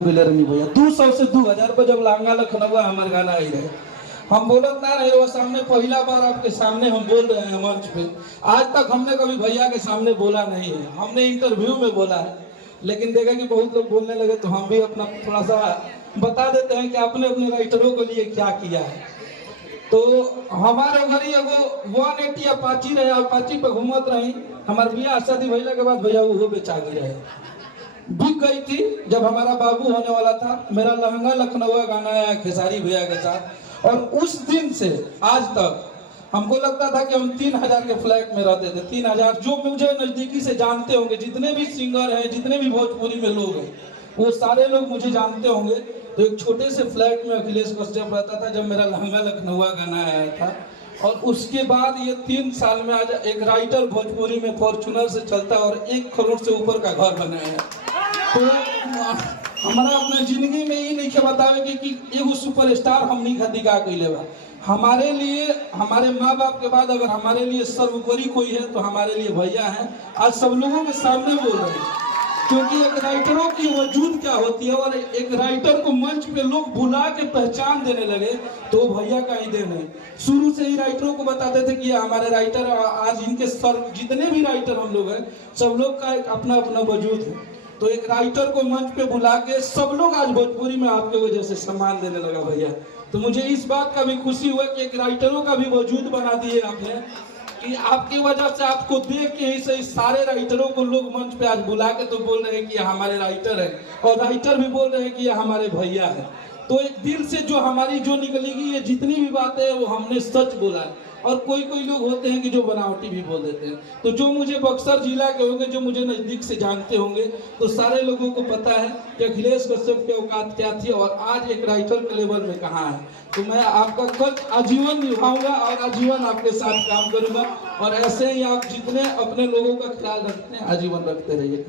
नहीं भैया 200 से 2000 पर जब लांगा लखनऊ हमारे गाना आई रहे, हम बोलत ना रहे वो सामने पहला बार आपके सामने हम बोल रहे हैं मंच पे। आज तक हमने कभी भैया के सामने बोला नहीं है, हमने इंटरव्यू में बोला है, लेकिन देखा कि बहुत लोग बोलने लगे तो हम भी अपना थोड़ा सा बता देते हैं कि आपने अपने राइटरों के लिए क्या किया है। तो हमारे घर ही एगो 180 अपाची रहे, अपाची पे घूमत रही, हमारे बियाह शादी भैया के बाद भैया वो बेचा रहे, बिक गई थी। जब हमारा बाबू होने वाला था, मेरा लहंगा लखनऊ गाना आया खेसारी भैया के साथ, और उस दिन से आज तक हमको लगता था कि हम 3000 के फ्लैट में रहते थे। 3000 जो मुझे नजदीकी से जानते होंगे, जितने भी सिंगर हैं, जितने भी भोजपुरी में लोग हैं, वो सारे लोग मुझे जानते होंगे। तो एक छोटे से फ्लैट में अखिलेश कश्यप रहता था जब मेरा लहंगा लखनऊ गाना आया था। और उसके बाद ये 3 साल में आज एक राइटर भोजपुरी में फॉर्च्यूनर से चलता है और 1 करोड़ से ऊपर का घर बनाया है। तो हमारा अपने जिंदगी में ये नहीं बतावे कि एगो सुपरस्टार हमनी खातिर का कैले बा। हमारे लिए, हमारे माँ बाप के बाद अगर हमारे लिए सर्वोपरि कोई है तो हमारे लिए भैया हैं। आज सब लोगों के सामने बोल रहे हैं, क्योंकि एक राइटरों की वजूद क्या होती है, और एक राइटर को मंच पे लोग बुला के पहचान देने लगे तो भैया का ही देन है। शुरू से ही राइटरों को बताते थे कि हमारे राइटर, आज इनके सर जितने भी राइटर हम लोग हैं, सब लोग का एक अपना अपना वजूद है। तो एक राइटर को मंच पे बुला के सब लोग आज भोजपुरी में आपके वजह से सम्मान देने लगा भैया। तो मुझे इस बात का भी खुशी हुआ कि एक राइटरों का भी वजूद बना दिए आपने, कि आपकी वजह से, आपको देख के ही से सारे राइटरों को लोग मंच पे आज बुला के तो बोल रहे हैं कि ये हमारे राइटर है, और राइटर भी बोल रहे हैं कि ये हमारे भैया है। तो एक दिल से जो हमारी जो निकलेगी, ये जितनी भी बातें है वो हमने सच बोला है। और कोई कोई लोग होते हैं कि जो बनावटी भी बोल देते हैं। तो जो मुझे बक्सर जिला के होंगे, जो मुझे नजदीक से जानते होंगे, तो सारे लोगों को पता है कि अखिलेश कश्यप की औकात क्या थी और आज एक राइटर के लेवल में कहाँ है। तो मैं आपका कर्ज आजीवन निभाऊंगा और आजीवन आपके साथ काम करूंगा, और ऐसे ही आप जितने अपने लोगों का ख्याल रखते हैं आजीवन रखते रहिए।